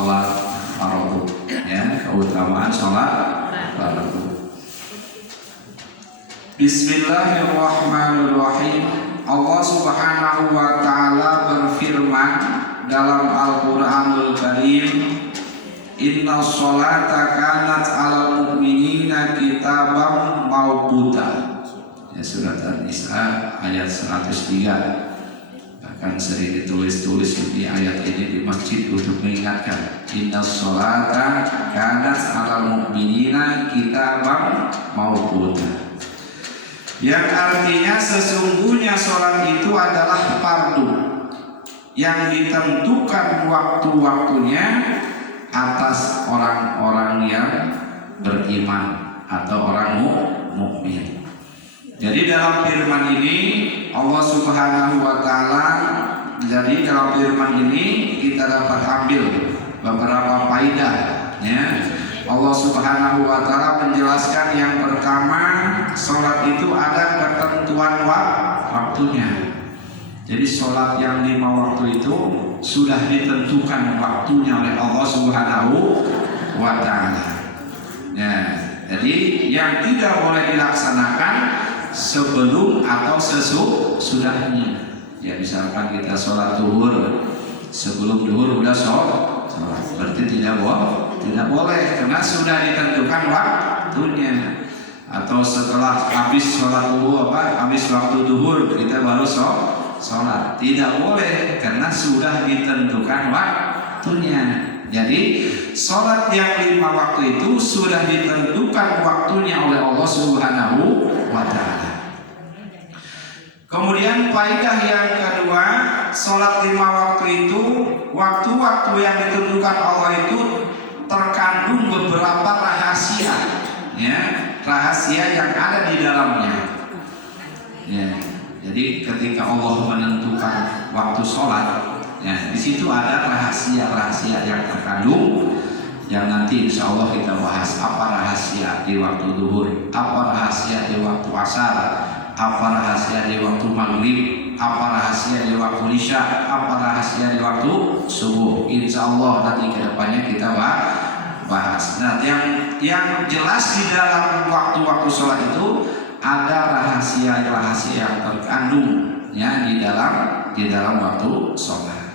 sholat fardu, ya, keutamaan sholat fardu. Bismillahirrahmanirrahim. Allah Subhanahu wa ta'ala berfirman dalam Al-Qur'anul Karim, Inna sholata kanat 'alal mu'minina kitaban mawquta. Ya, surat An-Nisa ayat 103. Bahkan sering ditulis-tulis di ayat ini di masjid untuk mengingatkan, Inna sholata kanat 'alal mu'minina kitaban mawquta. Yang artinya sesungguhnya sholat itu adalah fardu yang ditentukan waktu-waktunya atas orang-orang yang beriman atau orang mukmin. Jadi dalam firman ini Allah Subhanahu wa ta'ala, jadi dalam firman ini kita dapat ambil beberapa faedah, ya. Allah Subhanahu wa ta'ala menjelaskan yang pertama, sholat itu ada ketentuan waktunya. Jadi sholat yang 5 waktu itu sudah ditentukan waktunya oleh Allah Subhanahu wa ta'ala. Ya, jadi yang tidak boleh dilaksanakan sebelum atau sesudahnya. Ya, misalkan kita sholat zuhur, sebelum zuhur udah sholat, berarti tidak boleh karena sudah ditentukan waktunya. Atau setelah habis sholat zuhur, habis waktu zuhur kita baru sholat, tidak boleh karena sudah ditentukan waktunya. Jadi sholat yang 5 waktu itu sudah ditentukan waktunya oleh Allah Subhanahu wa ta'ala. Kemudian faedah yang kedua, sholat 5 waktu itu, waktu-waktu yang ditentukan Allah itu terkandung beberapa rahasia, ya, rahasia yang ada di dalamnya. Ya. Jadi ketika Allah menentukan waktu sholat, ya, di situ ada rahasia-rahasia yang terkandung, yang nanti insya Allah kita bahas. Apa rahasia di waktu zuhur, apa rahasia di waktu asar, apa rahasia di waktu maghrib, apa rahasia di waktu isya, apa rahasia di waktu subuh. Insya Allah nanti kedepannya kita bahas. Nah, yang jelas di dalam waktu-waktu sholat itu ada rahasia-rahasia yang terkandung, ya, di dalam waktu sholat.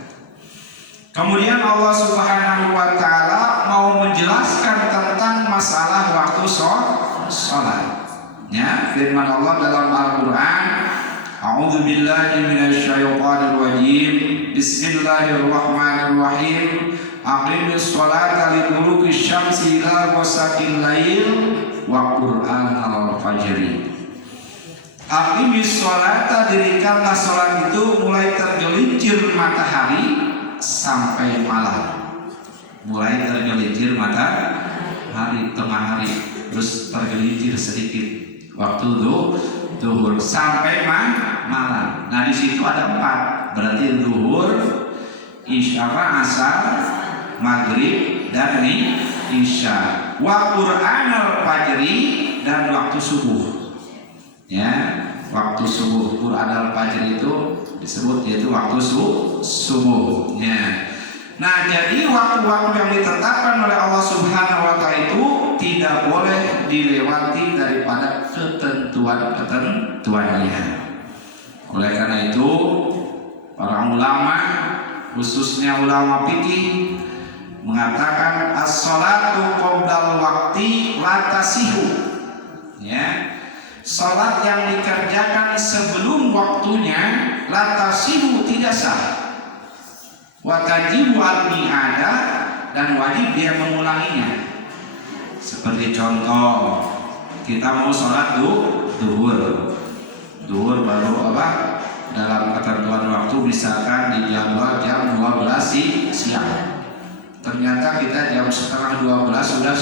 Kemudian Allah Subhanahu wa ta'ala mau menjelaskan tentang masalah waktu sholat. Ya, firman Allah dalam Al-Qur'an, A'udzubillahi minasyaitonir rajim. Bismillahirrahmanirrahim. Aqimis sholata liduluki syamsi ila ghasaqil lail wa qur'anal fajri. Aqimis sholata, dirikanlah sholat itu mulai tergelincir matahari sampai malam. Mulai tergelincir matahari tengah hari, terus tergelincir sedikit waktu zuhur sampai malam. Nah, di situ ada 4, berarti zuhur, isya, asar, maghrib, dan isya. Wa qur'anal fajri, dan waktu subuh. Ya, waktu subuh, Qur'anal fajri itu disebut yaitu waktu subuh. Ya. Nah, jadi waktu-waktu yang ditetapkan oleh Allah Subhanahu wa ta'ala itu tidak boleh dilewati daripada ketentuannya. Oleh karena itu, para ulama, khususnya ulama fikih, mengatakan as-sholatu qoblal waqti la tasihu. Ya. Salat yang dikerjakan sebelum waktunya la tasihu, tidak sah. Wa tajibu al-i'ada, dan wajib dia mengulanginya. Seperti contoh, kita mau sholat zuhur baru dalam ketentuan waktu, misalkan dijadwal jam 12 siang. Ternyata kita jam setengah 12 sudah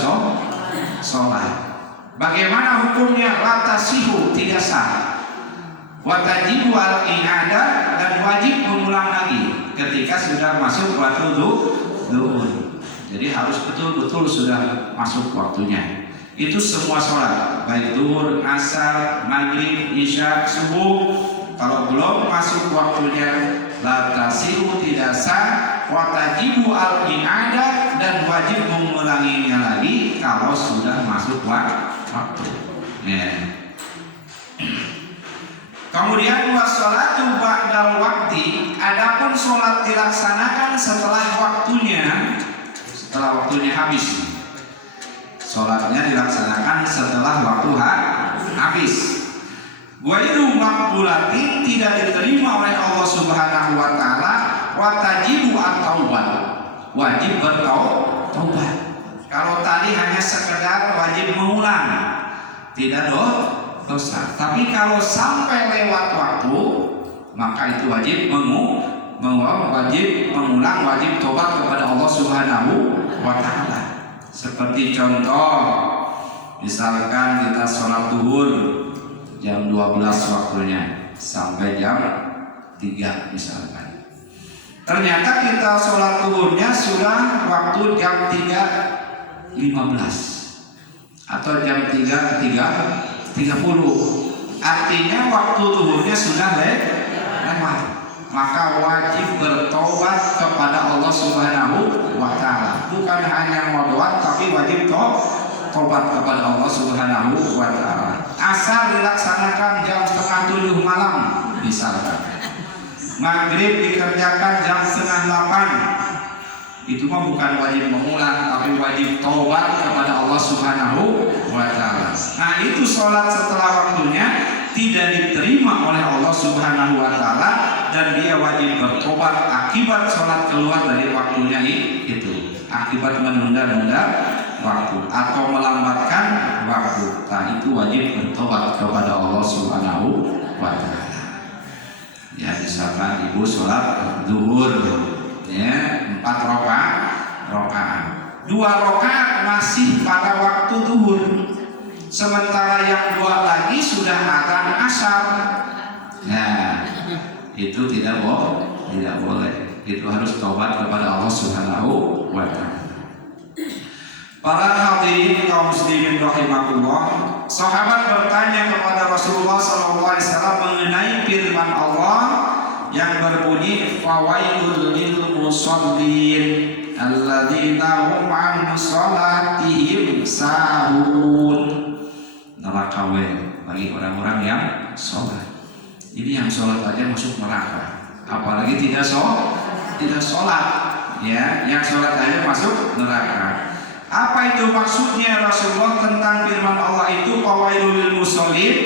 sholat. Bagaimana hukumnya? La tasihu, tidak sah. Wa tajibu al-i'ada, dan wajib mengulang lagi ketika sudah masuk waktu zuhur. Jadi harus betul-betul sudah masuk waktunya. Itu semua sholat, baik zuhur, asar, maghrib, isya, subuh. Kalau belum masuk waktunya, la tasihu, tidak sah. Wa tajibu al-i'ada, dan wajib mengulanginya lagi kalau sudah masuk waktu. Ya. Kemudian wassalatu ba'dal waqti, adapun sholat dilaksanakan setelah waktunya habis. Sholatnya dilaksanakan setelah waktu habis. Ghairu maqbulatin, tidak diterima oleh Allah Subhanahu wa taala, wa tajibu at-taubat, wajib bertaubat. Kalau tadi hanya sekedar wajib mengulang, tidak dosa. Tapi kalau sampai lewat waktu, maka itu wajib mengulang, wajib tobat kepada Allah Subhanahu wa taala. Seperti contoh, misalkan kita sholat duhur jam 12 waktunya sampai jam 3 misalkan. Ternyata kita sholat duhurnya sudah waktu jam 3.15 atau jam 3.30. Artinya waktu duhurnya sudah lewat. Maka wajib bertobat kepada Allah Subhanahu wa taala. Bukan hanya modal, tapi wajib tobat kepada Allah Subhanahu wa taala. Asar dilaksanakan jam 6:30 malam misalkan. Maghrib dikerjakan jam 7:30. Itu mah bukan wajib mengulang, tapi wajib tobat kepada Allah Subhanahu wa taala. Nah, itu sholat setelah waktunya tidak diterima oleh Allah Subhanahu wa taala, dan dia wajib bertobat akibat sholat keluar dari waktunya itu, akibat menunda-nunda waktu atau melambatkan waktu. Nah, itu wajib bertobat kepada Allah Subhanahu wa taala. Ya, misalkan ibu sholat zuhur ya 4 rakaat. 2 rakaat masih pada waktu zuhur. Sementara yang 2 lagi sudah adzan asar. Nah, itu tidak boleh. Itu harus tobat kepada Allah Subhanahu wa taala. Para hadirin kaum muslimin rahimakumullah, sahabat bertanya kepada Rasulullah SAW mengenai firman Allah yang berbunyi fawailul lil musallin alladzina hum an salatihim sahun. Neraka bagi orang-orang yang sholat. Ini yang sholat aja masuk neraka, apalagi tidak sholat. Ya, yang sholat aja masuk neraka. Apa itu maksudnya Rasulullah tentang firman Allah itu fawailul lil musallin?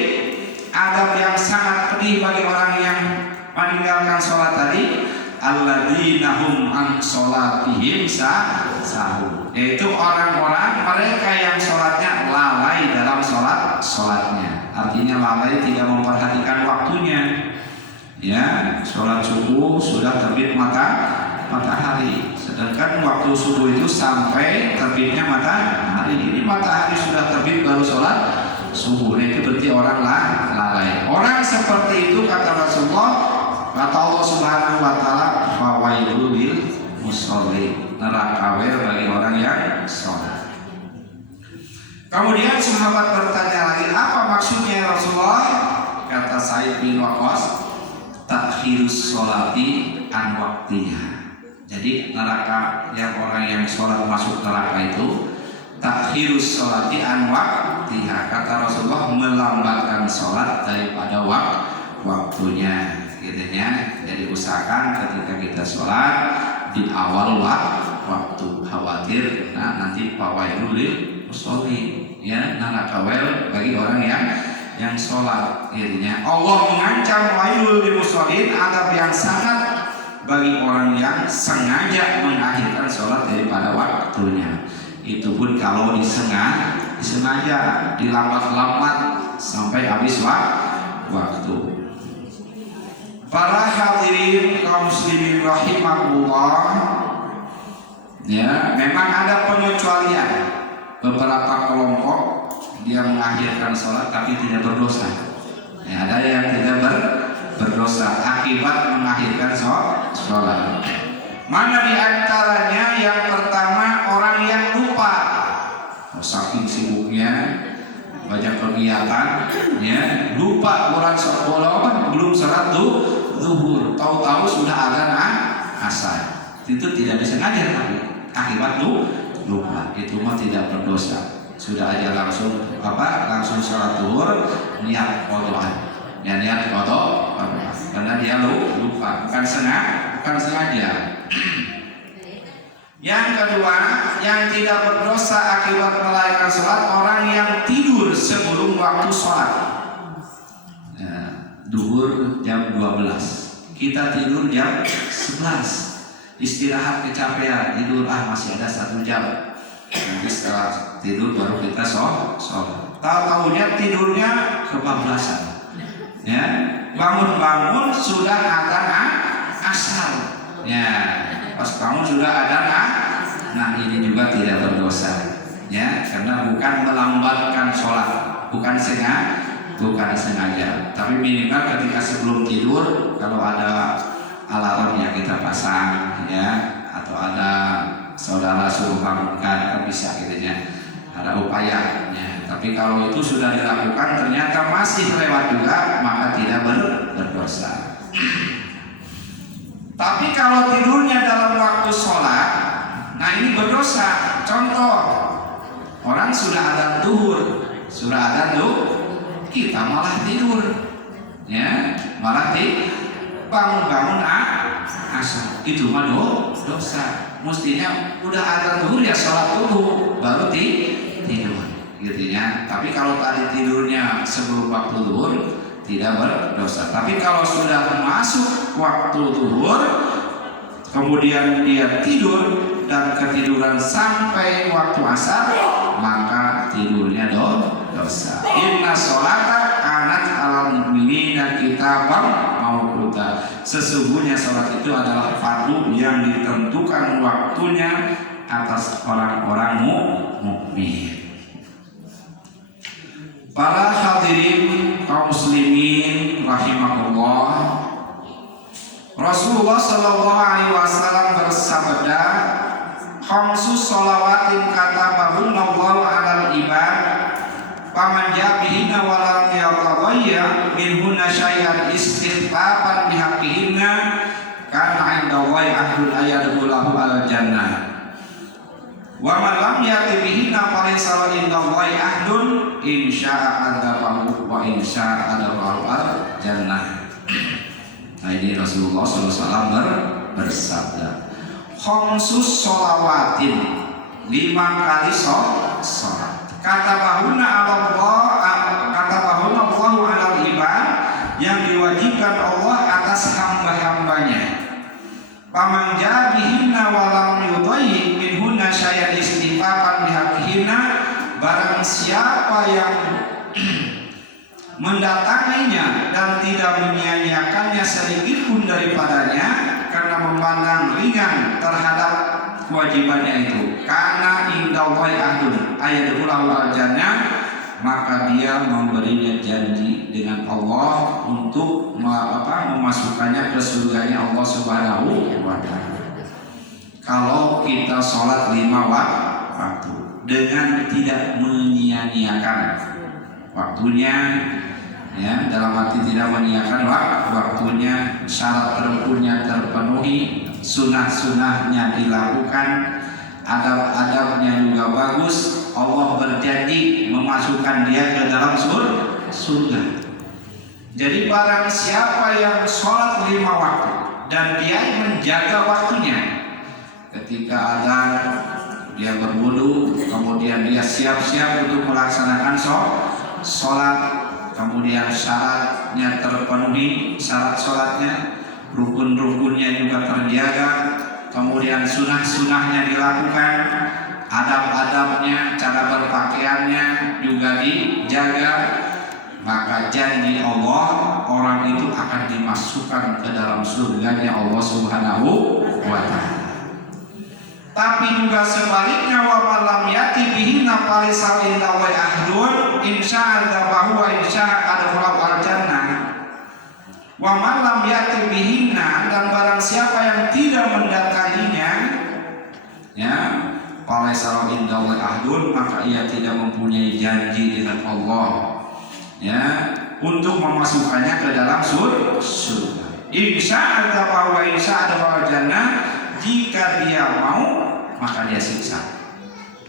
Adab yang sangat pedih bagi orang yang meninggalkan sholat tadi. Alladzina hum an sholatihim sahun, yaitu orang-orang mereka yang sholatnya lalai dalam sholatnya. Artinya lalai, tidak memperhatikan waktunya. Ya, sholat subuh sudah terbit matahari, sedangkan waktu subuh itu sampai terbitnya matahari. Ini matahari sudah terbit baru sholat subuh. Nah, itu berarti orang lalai. Orang seperti itu, kata Rasulullah, kata Allah Subhanahu wa taala, fawailul lil musallin, neraka bagi orang yang sholat. Kemudian sahabat bertanya lagi, apa maksudnya Rasulullah? Kata Sa'id bin Waqqas, takhirus sholati an waktiha. Jadi neraka, yang orang yang sholat masuk neraka itu takhirus sholati an waktiha. Kata Rasulullah, melambatkan sholat daripada waktunya. Gitu ya. Jadi usahakan ketika kita sholat di awal waktu, khawatir nanti fawailul lil musallin, ya, neraka bagi orang yang sholat. Intinya Allah mengancam wailul lil musallin, adab yang sangat bagi orang yang sengaja mengakhirkan sholat daripada waktunya. Itu pun kalau disengaja dilambat-lambat sampai habis waktu. Para hadirin kaum muslimin rahimakumullah, ya, memang ada pengecualian. Beberapa kelompok dia mengakhirkan sholat tapi tidak berdosa. Ya, ada yang tidak berdosa akibat mengakhirkan sholat. Mana di antaranya? Yang pertama, orang yang lupa. Saking sibuknya banyak kegiatan, ya, lupa belum sholat zuhur, tahu-tahu sudah adzan asar. Itu tidak disengaja, tapi akibat lupa, itu mah tidak berdosa. Sudah aja langsung sholat zuhur niat qadaan. Ya niat qada karena dia lupa, bukan sengaja. Yang kedua, yang tidak berdosa akibat melalaikan sholat, orang yang tidur sebelum waktu sholat. Duhur jam 12, kita tidur jam 11, istirahat kecapean, tidur masih ada 1 jam, nanti setelah tidur baru kita sholat. Tahu-tahunya tidurnya kebablasan, ya bangun sudah adzan asar, ya pas bangun sudah adzan. Nah ini juga tidak berdosa, ya karena bukan melambatkan sholat, bukan sengaja, tapi minimal ketika sebelum tidur kalau ada alarm yang kita pasang, ya atau ada saudara suruh bangunkan, kan bisa gitu ya, ada upayanya. Tapi kalau itu sudah dilakukan ternyata masih lewat juga, maka tidak berdosa. Tapi kalau tidurnya dalam waktu sholat, nah ini berdosa. Contoh, orang sudah adzan duhur, kita malah tidur, ya malah bangun asar, itu mah dosa. Mestinya udah adzan duhur ya sholat dulu baru tidur, gitu ya. Tapi kalau tadi tidurnya sebelum waktu duhur tidak berdosa. Tapi kalau sudah masuk waktu duhur kemudian dia tidur dan ketiduran sampai waktu asar, maka tidurnya dosa. Inna sholata kanat alal mu'minina kitaban mawquta. Sesungguhnya sholat itu adalah fardu yang ditentukan waktunya atas orang-orang mukmin. Para hadirin kaum muslimin rahimakumullah, Rasulullah sallallahu alaihi wasallam bersabda, khamsus shalawatin katabahunallahu 'alal ibad faman jabihinna wa lam yatadayya minhunna syai'an istighfafan bihaqqihinna kana 'indallahi ahdun ayadkhulahu al jannah wa man lam yati bihinna falaysa indallahi ahdun insya'a adabahu wa insya'a adabahu al jannah. Nah ini Rasulullah SAW bersabda, khamsus sholawatin, 5 kali sholat. Kata bahuna Allahu alal ibad, yang diwajibkan Allah atas hamba-hambanya. Paman jabihinna walam yudayyi minhunna syai'an istighfafan bihaqqihinna, barang siapa yang mendatanginya dan tidak menyia-nyiakannya sedikit pun daripadanya karena memandang ringan terhadap kewajibannya itu, karena indallahi ahdun ayadkhulahu al jannah, maka dia memberinya janji dengan Allah untuk memasukkannya ke surganya Allah Subhanahu wa taala. Kalau kita sholat 5 waktu dengan tidak menyia-nyiakan waktunya, ya dalam arti tidak menyiakan waktunya, syarat rukunnya terpenuhi, sunnah-sunnahnya dilakukan, adab-adabnya juga bagus, Allah berjanji memasukkan dia ke dalam surga. Jadi barang siapa yang sholat 5 waktu dan dia menjaga waktunya, ketika azan dia berwudu, kemudian dia siap-siap untuk melaksanakan sholat, kemudian syaratnya terpenuhi, syarat sholatnya, rukun-rukunnya juga terjaga, kemudian sunah-sunahnya dilakukan, adab-adabnya, cara berpakaiannya juga dijaga, maka janji Allah, orang itu akan dimasukkan ke dalam surganya Allah Subhanahu wa taala. Tapi juga sebaliknya, wa malam yati bihinna falaysa indallahi ahdun insya'a adabahu wa insya'a adkhulahu al jannah. Wa malam yati bihinna, dan barang siapa yang tidak mendatanginya, ya falaysa indallahi ahdun, maka ia tidak mempunyai janji dengan Allah, ya untuk memasukkannya ke dalam surga. Insya'a adabahu wa insya'a adkhulahu al jannah, jika dia mau maka dia siksa.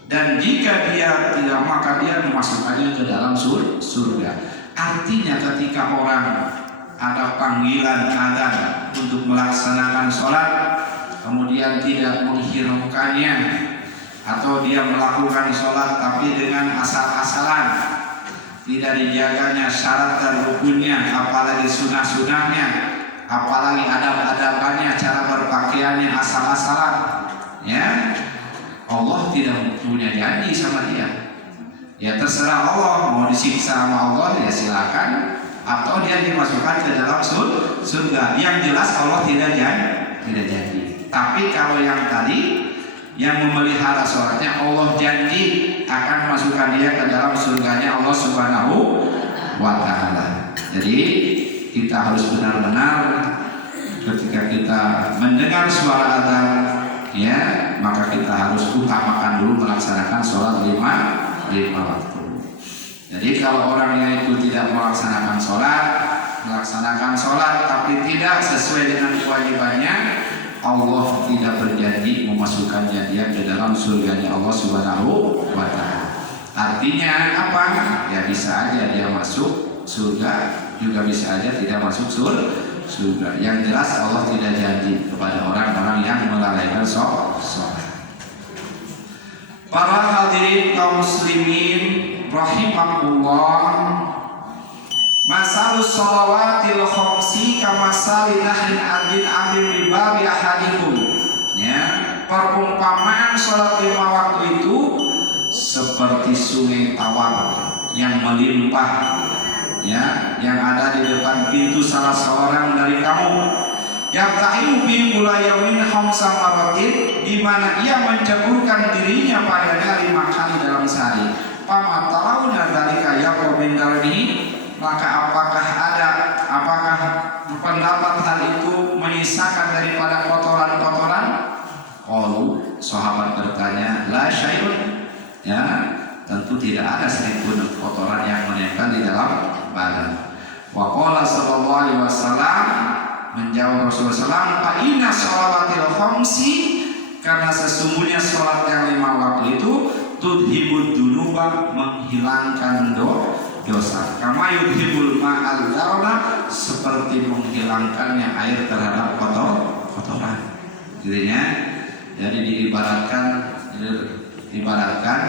Dan jika dia tidak, maka dia memasukkannya ke dalam surga. Artinya ketika orang ada panggilan adzan untuk melaksanakan sholat, kemudian tidak menghiraukannya, atau dia melakukan sholat tapi dengan asal-asalan, tidak dijaganya syarat dan rukunnya, apalagi sunah-sunahnya, apalagi adab-adabannya, cara berpakaiannya asal-asalan, ya, Allah tidak punya janji sama dia. Ya terserah Allah, mau disiksa sama Allah ya silakan, atau dia dimasukkan ke dalam surga. Yang jelas Allah tidak janji. Tapi kalau yang tadi yang memelihara sholatnya, Allah janji akan masukkan dia ke dalam surganya Allah Subhanahu wa Ta'ala. Jadi kita harus benar-benar ketika kita mendengar suara adzan, ya, maka kita harus utamakan dulu melaksanakan sholat lima waktu. Jadi kalau orangnya itu tidak melaksanakan sholat tapi tidak sesuai dengan kewajibannya, Allah tidak berjanji memasukkannya dia ke dalam surganya Allah Subhanahu wa Ta'ala. Artinya apa? Ya bisa aja dia masuk surga, juga bisa aja tidak masuk surga. Yang jelas Allah tidak janji kepada orang-orang yang melalaikan sholat. Para hadirin kaum muslimin rahimakumullah, masalus shalawatil khamsi kamasali nahrin abin bi babi ahadikum. Ya, perumpamaan sholat 5 waktu itu seperti sungai tawar yang melimpah, ya, yang ada di depan pintu salah seorang dari kamu, yang ta'imu bi mulayyamin khamsa maratin, di mana ia menceburkan dirinya padanya 5 kali dalam sehari. Pamatalauna dzalika yaqobin darbi, maka apakah pendapat hal itu menyisakan daripada kotoran-kotoran? Qalu, sahabat bertanya, la syai'un, ya, tentu tidak ada sedikitpun kotoran yang menempel di dalam badan. Wa qala sallallahu alaihi wasallam, menjawab Rasulullah SAW, fa inna sholawatil khamsi, karena sesungguhnya sholat yang 5 waktu itu tudhibud dunuba, menghilangkan dosa, kama yudhibul ma'al darna, seperti menghilangkannya air terhadap kotoran. Jadi diibaratkan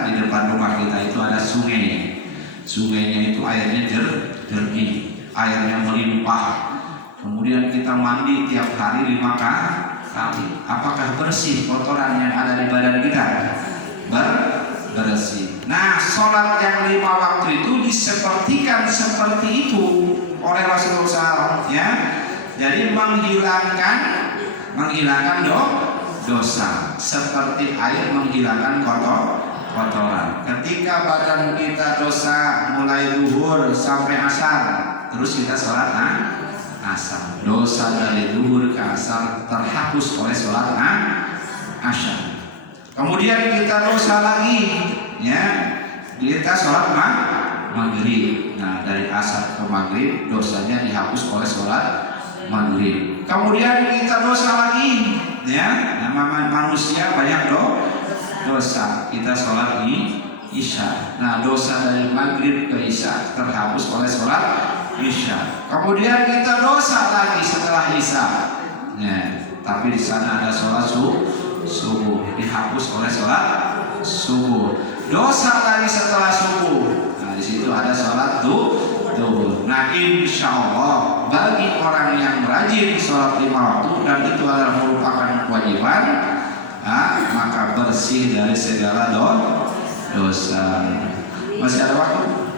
di depan rumah kita itu ada sungai. Sungainya itu airnya jernih, airnya melimpah. Kemudian kita mandi tiap hari 5 kali. Apakah bersih kotoran yang ada di badan kita? Bersih. Nah, sholat yang 5 waktu itu disepertikan seperti itu oleh Rasulullah SAW, ya. Jadi menghilangkan dosa, seperti air menghilangkan kotoran. Ketika badan kita dosa mulai zuhur sampai asar, terus kita sholat asar, dosa dari zuhur ke asar terhapus oleh sholat asar. Kemudian kita dosa lagi, ya, kita sholat maghrib. Nah, dari asar ke maghrib dosanya dihapus oleh sholat maghrib. Kemudian kita dosa lagi, ya, nama manusia banyak dosa. Kita sholat di isya. Nah, dosa dari maghrib ke isya terhapus oleh sholat isya. Kemudian kita dosa lagi setelah isya, ya, tapi di sana ada sholat subuh, dihapus oleh sholat subuh. Dosa lagi setelah subuh, nah di situ ada sholat duhur. Nah, insya Allah bagi orang yang rajin sholat 5 waktu, dan itu adalah merupakan kewajiban, maka bersih dari segala dosa. Masih ada waktu?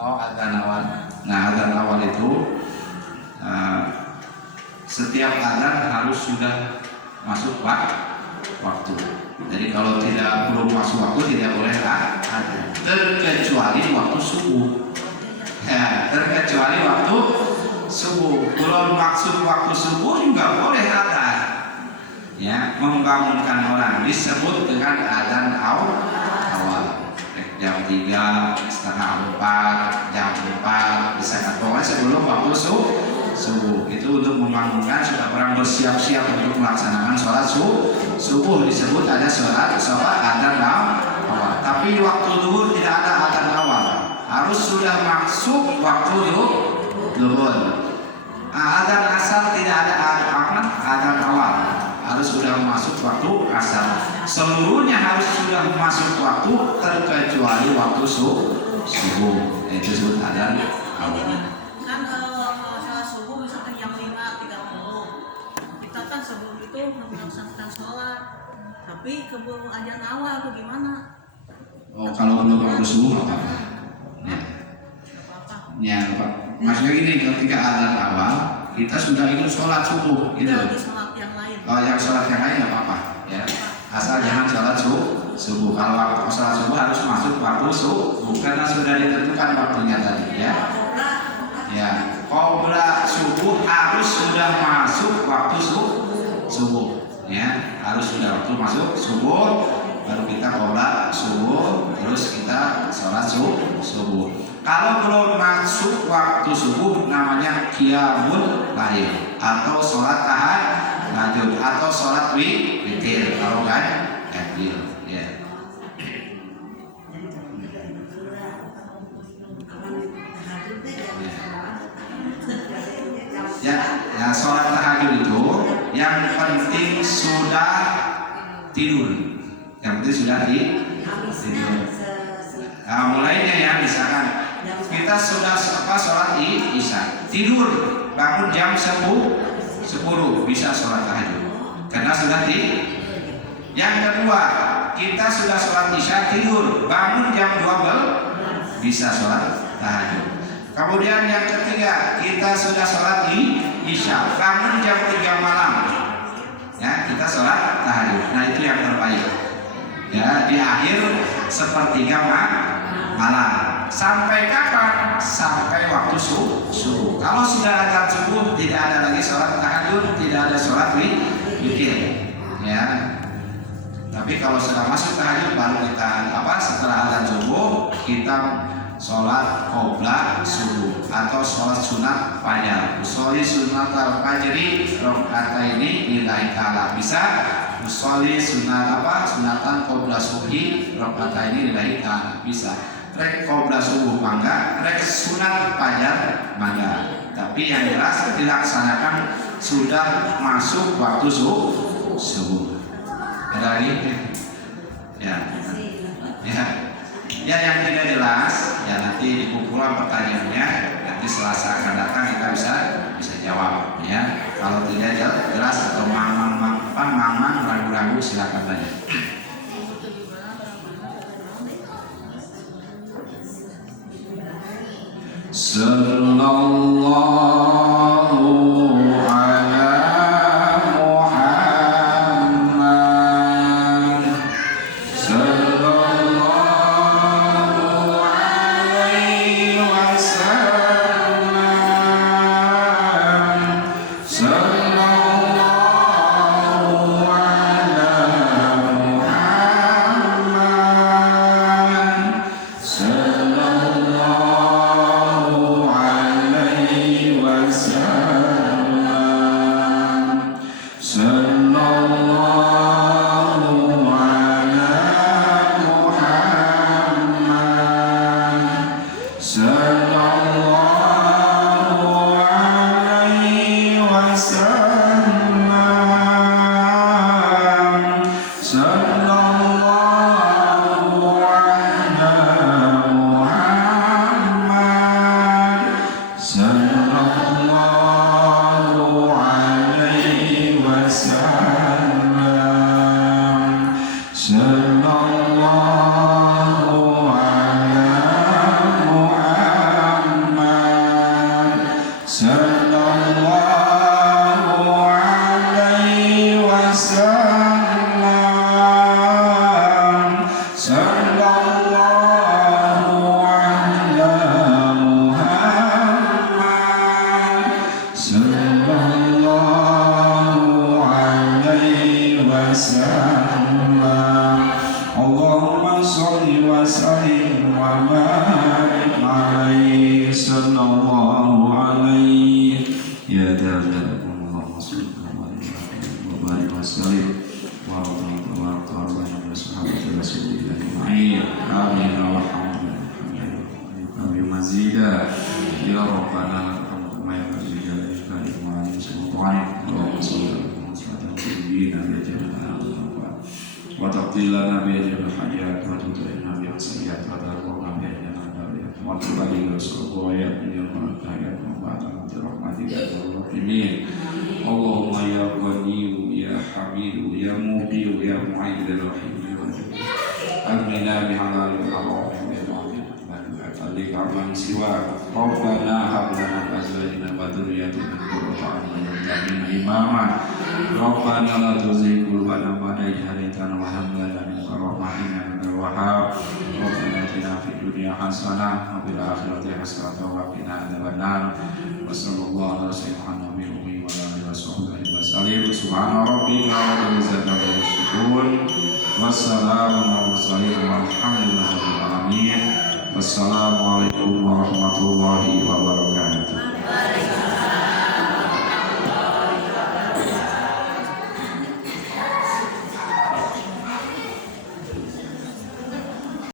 Adzan awal. Nah, adzan awal itu setiap adzan harus sudah masuk waktu. Jadi kalau belum masuk waktu tidak boleh adzan, terkecuali waktu subuh. Ya, terkecuali waktu subuh. Belum maksud waktu subuh juga boleh adzan. Ya, membangunkan orang disebut dengan adzan awal. Jam 3, setengah 4, jam 4, bisa pokoknya sebelum waktu subuh. subuh. Itu untuk membangunkan supaya orang bersiap-siap untuk melaksanakan sholat subuh. Disebut ada sholat adzan awal. Tapi waktu zuhur tidak ada adzan awal, harus sudah masuk waktu zuhur. Adzan asar tidak ada adzan awal, harus sudah masuk waktu asar. Seluruhnya harus sudah masuk waktu terkecuali waktu subuh. Itu disebut adzan awal. Kan sholat subuh misalkan jam 5.30, kita kan sebelum itu melaksanakan sholat, tapi keburu adzan awal tuh gimana? Oh, kalau belum waktu subuh apa? Ya, Pak. Maksudnya gini, ketika adzan awal kita sudah ikut sholat subuh, gitu. Sholat yang lain. Oh, yang sholat yang lain nggak apa-apa, ya. Asal jangan sholat subuh. Kalau waktu sholat subuh harus masuk waktu subuh karena sudah ditentukan waktunya tadi, ya. Ya, qobla subuh harus sudah masuk waktu subuh, ya. Harus sudah waktu masuk subuh, baru kita qobla subuh, terus kita sholat subuh. Kalau belum masuk waktu subuh namanya qiyamul lail atau sholat tahajud atau sholat witir kalau kan ganjil, ya. Ya, sholat tahajud itu yang penting sudah tidur, yang penting sudah tidur. Nah, mulainya ya, misalkan kita sudah sholat isya, tidur, bangun jam 10 bisa sholat tahajud karena sudah tidur. Yang kedua, kita sudah sholat isya, tidur, bangun jam 12 bisa sholat tahajud. Kemudian yang ketiga, kita sudah sholat isya, bangun jam 3 malam, ya kita sholat tahajud. Nah itu yang terbaik, ya, di akhir sepertiga malam. Sampai kapan? Sampai waktu subuh. Kalau sudah adzan subuh tidak ada lagi sholat tahajud, tidak ada sholat witir, ya. Tapi kalau sudah masuk tahajud baru kita setelah adzan subuh kita sholat qobla subuh atau sholat sunat fajar. Usolli sunat al-fajri rakaataini lillahi ta'ala. Bisa usolli sunatan qobla subuhi rakaataini lillahi ta'ala. Bisa. Rek qobla subuh mangga, rek sunat fajar mangga. Tapi yang jelas dilaksanakan sudah masuk waktu subuh. Ada lagi? Ya. Ya, yang tidak jelas ya nanti di kumpulan pertanyaannya nanti Selasa akan datang kita bisa jawab, ya. Kalau tidak jelas atau mamang ragu-ragu silakan tanya. Sallallahu ala Muhammad. Sallallahu alaihi wasallam. Sallallahu ala Muhammad. Sallallahu alaihi wasallam. Sallallahu ala Muhammad. Sallallahu alaihi wasallam. Sallallahu ala Muhammad. Sallallahu alaihi wasallam. Sallallahu ala Muhammad. Sallallahu alaihi wasallam. Sallallahu ala Muhammad. Sallallahu alaihi wasallam. Allahumma sholli wa sallim wa barik alaihi. Sallallahu alaihi jazakumullahu khairan wa barik wa sallim wa rahmatullahi wa barakatuh. Amin wa rahmatullahi mazida ya rabbana kama yazida kalimah subhanahu wa ta'ala wa taqdilana bi ajri hayat wa tudina bi sayyiat wa tarhamna bi ajri wa tuqaddilu subhaya bi hayat wa rahmatika ya rabbin Allahumma ya ghani ya hamid ya muqi ya mu'id ya rahim amina bi halal wa haram Alik aman siwa Rabbana hablana azwajina wa dhurriyyatina qurrata a'yun waj'alna imama Rabbana la tuzigh qulubana ba'da idh hadaytana wa hab lana min rahmatin innaka wahhab Rabbana atina fid dunya hasanah wa fil akhirati hasanah wa qina adzabannar wa sallallahu ala sayyidina Muhammadin wa ala alihi wa sahbihi subhana rabbika rabbil izzati amma yasifun wassalamu ala mursalin walhamdulillahi rabbil alamin. Wassalamualaikum warahmatullahi wabarakatuh.